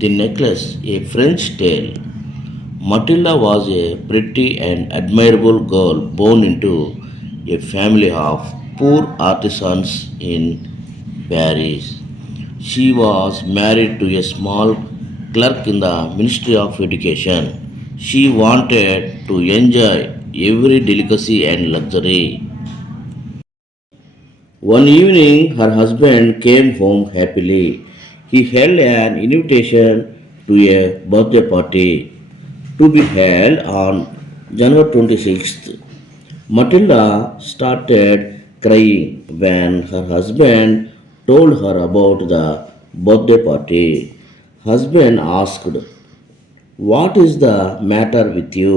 The necklace, a French tale. Matilda was a pretty and admirable girl born into a family of poor artisans in Paris. She was married to a small clerk in the Ministry of Education. She wanted to enjoy every delicacy and luxury. One evening, her husband came home happily. He held an invitation to a birthday party to be held on January 26th. Matilda started crying when her husband told her about the birthday party. Husband asked, "What is the matter with you?"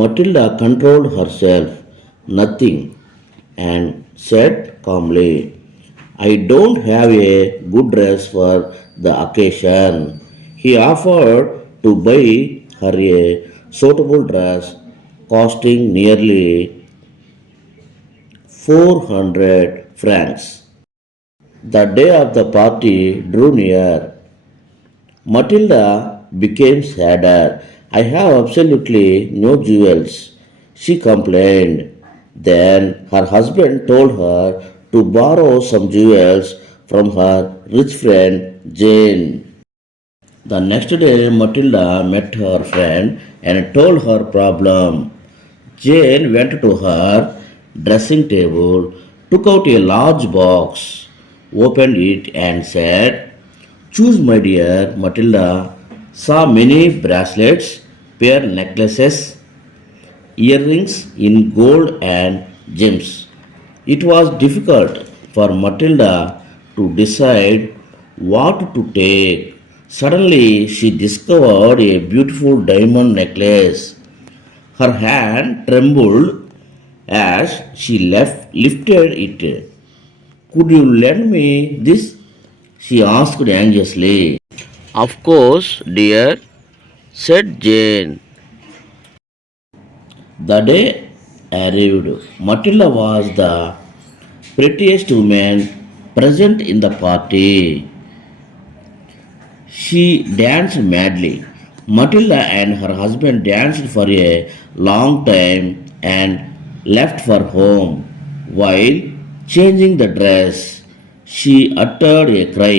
Matilda controlled herself, "Nothing," and said calmly, "I don't have a good dress for the occasion." He offered to buy her a suitable dress costing nearly 400 francs. The day of the party drew near. Matilda became sadder. "I have absolutely no jewels," she complained. Then her husband told her to borrow some jewels from her rich friend Jane. The next day, Matilda met her friend and told her problem. Jane went to her dressing table, took out a large box, opened it, and said, "Choose, my dear." Matilda saw many bracelets, pearl necklaces, earrings in gold and gems. It was difficult for Matilda to decide what to take. Suddenly, she discovered a beautiful diamond necklace. Her hand trembled as she lifted it. "Could you lend me this?" she asked anxiously. "Of course, dear," said Jane. The day arrived. Matilda was the prettiest woman present in the party. She danced madly. Matilda and her husband danced for a long time and left for home. While changing the dress, she uttered a cry.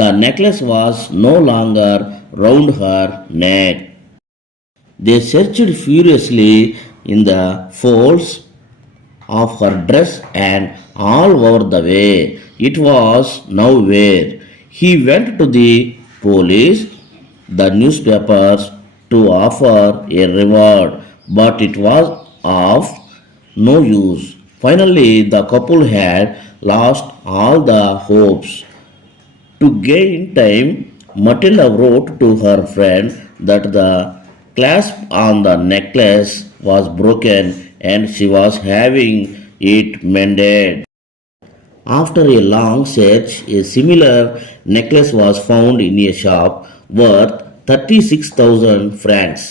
The necklace was no longer round her neck. They searched furiously in the folds of her dress and all over the way. It was nowhere. He went to the police, the newspapers, to offer a reward, but it was of no use. Finally, the couple had lost all the hopes. To gain time, Matilda wrote to her friend that the clasp on the necklace was broken and she was having it mended. After a long search, a similar necklace was found in a shop worth 36,000 francs.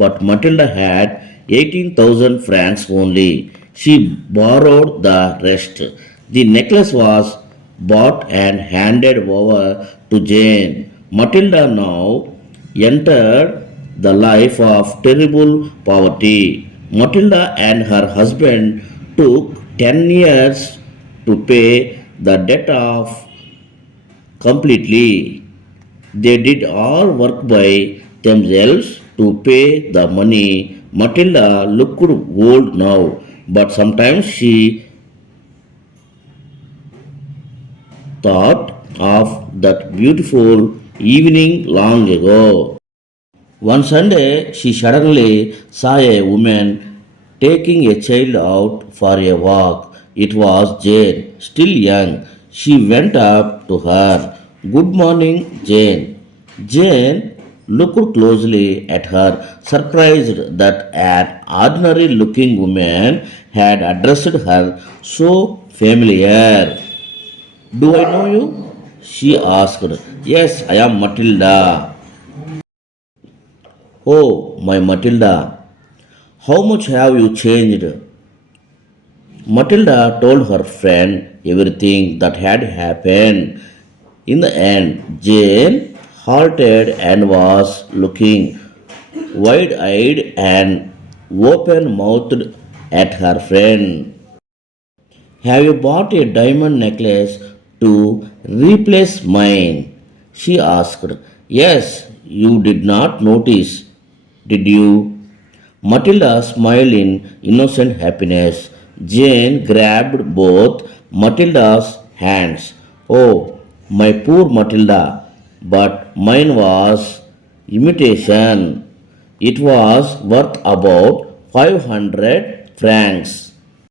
But Matilda had 18,000 francs only. She borrowed the rest. The necklace was bought and handed over to Jane. Matilda now entered the life of terrible poverty. Matilda and her husband took 10 years to pay the debt off completely. They did all work by themselves to pay the money. Matilda looked old now, but sometimes she thought of that beautiful evening long ago. One Sunday, she suddenly saw a woman taking a child out for a walk. It was Jane, still young. She went up to her. "Good morning, Jane." Jane looked closely at her, surprised that an ordinary looking woman had addressed her so familiar. "Do I know you?" she asked. "Yes, I am Matilda." "Oh, my Matilda, how much have you changed?" Matilda told her friend everything that had happened. In the end, Jane halted and was looking wide eyed and open mouthed at her friend. Have you bought a diamond necklace to replace mine? She asked. Yes, you did not notice, did you? Matilda smiled in innocent happiness. Jane grabbed both Matilda's hands. Oh, my poor Matilda, but mine was imitation. It was worth about 500 francs.